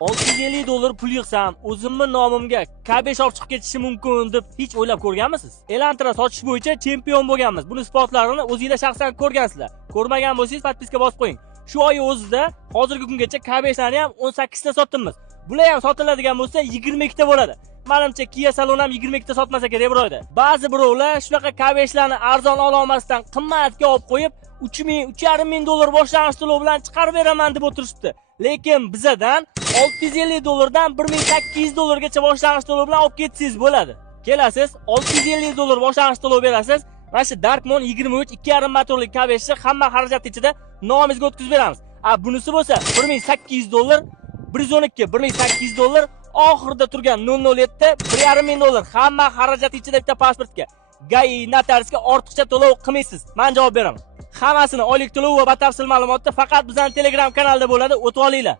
$650 pul yig'sam, o'zimni nomimga K5 olib chiqib ketishi mumkin deb hech o'ylab ko'rganmisiz? Elantra sotish bo'yicha chempion bo'lganmiz. Buni isbotlarini o'zingizlar shaxsan ko'rgansizlar. Ko'rmagan bo'lsangiz podpiska bosib qo'ying. Shu oy o'zida hozirgi kungacha K5 larni ham 18 ta sotdimiz. Bular ham sotiladigan bo'lsa 22 ta bo'ladi. Menimcha Kia Salon ham 22 ta sotmasa kerak bir oyda. Ba'zi birovlar shunaqa K5 larni arzon ola olmasdan qimmatga olib qo'yib, $3,000 boshlang'ich to'lov bilan chiqarib beraman deb o'tirishibdi. Lekin bizadan $650 dan $1,800 gacha boshlang'ich to'lov bilan olib ketsangiz bo'ladi. Kelasiz, $650 boshlang'ich to'lov berasiz. Mana shu Darkmon 23 2.5 motorli K5 ni hamma xarajat ichida nomingizga o'tkazib beramiz. Bunisi bo'lsa $1,800, 112 $1,800, oxirida turgan 007 $1,500 hamma xarajat ichida bitta pasportga. GAI notariusga ortiqcha to'lov qilmaysiz. Men javob beraman. Hammasini oylik to'lov va batafsil ma'lumotni faqat bizning Telegram kanalida bo'ladi, o'tib olinglar.